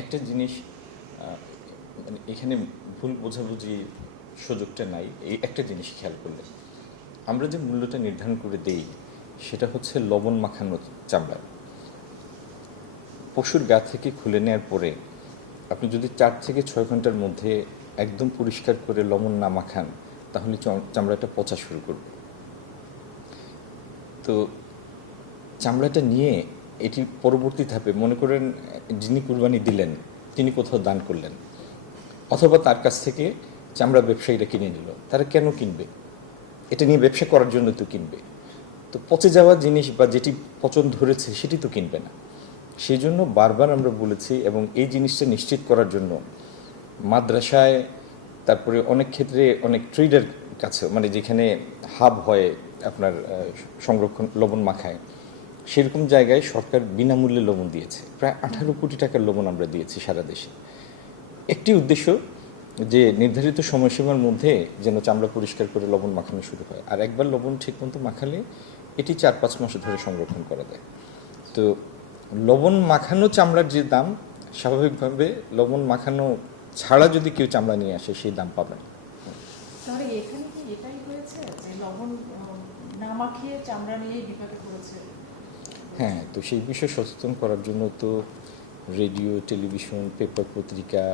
একটা জিনিস মানে এখানে ভুল বোঝাবুঝি সুযোগটা নাই। এই একটা জিনিস খেয়াল করলে আমরা যে মূল্যটা নির্ধারণ করে দেই সেটা হচ্ছে লবণ মাখানো চামড়া। পশুর গা থেকে খুলে নেওয়ার পরে আপনি যদি 4 থেকে 6 ঘন্টার মধ্যে একদম পরিষ্কার করে লবণ না মাখান তাহলে চামড়াটা পচা শুরু করবে। তো চামড়াটা নিয়ে এটি পরবর্তী ধাপে মনে করেন যিনি কুরবানি দিলেন তিনি কোথাও দান করলেন, অথবা তার কাছ থেকে চামড়া ব্যবসায়ীরা কিনে নিল। তারা কেন কিনবে? এটা নিয়ে ব্যবসা করার জন্য তো কিনবে। তো পচে যাওয়া জিনিস বা যেটি পচন ধরেছে সেটি তো কিনবে না। সেই জন্য বারবার আমরা বলেছি, এবং এই জিনিসটা নিশ্চিত করার জন্য মাদ্রাসায়, তারপরে অনেক ক্ষেত্রে অনেক ট্রেডের কাছে, মানে যেখানে হাব হয় আপনার সংরক্ষণ লবণ মাখায়, সেরকম জায়গায় সরকার বিনামূল্যে লবণ দিয়েছে। প্রায় 18 কোটি টাকার লবণ আমরা দিয়েছি সারা দেশে। একটি উদ্দেশ্য যে নির্ধারিত সময়সীমার মধ্যে যেন চামড়া পরিষ্কার করে লবণ মাখানো শুরু হয়, আর একবার লবণ ঠিকমতো মাখালে এটি 4-5 মাস ধরে সংরক্ষণ করা যায়। তো লবণ মাখানো চামড়ার যে দাম, স্বাভাবিকভাবে লবণ মাখানো ছাড়া যদি কেউ চামড়া নিয়ে আসে সেই দাম পাবে না। তাহলে এখানে কি এটাই হয়েছে যে লবণ না মাখিয়ে চামড়া নিয়ে বিপাকে পড়েছে? হ্যাঁ, তো সেই বিষয়ে সচেতন করার জন্য তো রেডিও, টেলিভিশন, পেপার, পত্রিকা,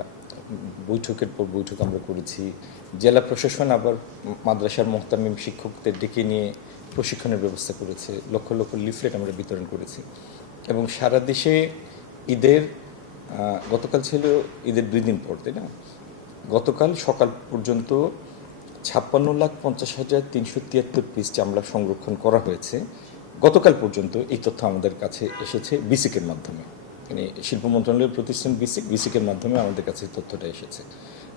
বৈঠকের পর বৈঠক আমরা করেছি। জেলা প্রশাসন আবার মাদ্রাসার মোহতামিম শিক্ষকদের ডেকে নিয়ে প্রশিক্ষণের ব্যবস্থা করেছে। লক্ষ লক্ষ লিফলেট আমরা বিতরণ করেছি। এবং সারা দেশে ঈদের গতকাল ছিল ঈদের 2 দিন পর, তাই না? গতকাল সকাল পর্যন্ত 56,50,373 পিস চামড়া সংরক্ষণ করা হয়েছে। গতকাল পর্যন্ত এই তথ্য আমাদের কাছে এসেছে বিসিকের মাধ্যমে, মানে শিল্প মন্ত্রণালয়ের প্রতিষ্ঠান বিসিকের মাধ্যমে আমাদের কাছে তথ্যটা এসেছে।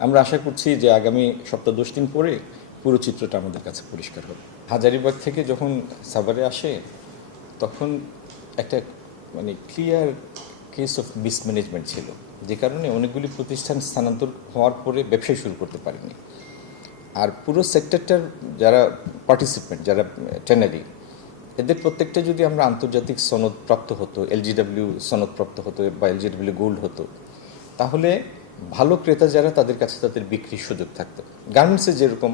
আমরা আশা করছি যে আগামী সপ্তাহ 10 দিন পরে পুরো চিত্রটা আমাদের কাছে পরিষ্কার হবে। হাজারীবাগ থেকে যখন সাভারে আসে তখন একটা মানে ক্লিয়ার কেস অফ মিসম্যানেজমেন্ট ছিল, যে কারণে অনেকগুলি প্রতিষ্ঠান স্থানান্তর হওয়ার পরে ব্যবসায় শুরু করতে পারেনি। আর পুরো সেক্টরটার যারা পার্টিসিপেন্ট, যারা ট্যানারি, এদের প্রত্যেকটা যদি আমরা আন্তর্জাতিক সনদপ্রাপ্ত হতো, এলজিডব্লিউ সনদপ্রাপ্ত হতো বা এলজিডব্লিউ গোল্ড হতো, তাহলে ভালো ক্রেতা যারা তাদের কাছে তাদের বিক্রির সুযোগ থাকতো। গার্মেন্টসে যেরকম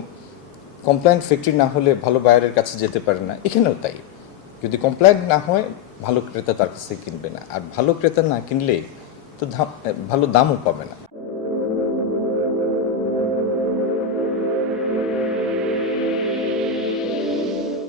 কমপ্লায়েন্ট ফ্যাক্টরি না হলে ভালো বায়ারের কাছে যেতে পারে না, এখানেও তাই। যদি কমপ্লায়েন্ট না হয় ভালো ক্রেতা তার কাছে কিনবে না, আর ভালো ক্রেতা না কিনলে তো ভালো দামও পাবে না।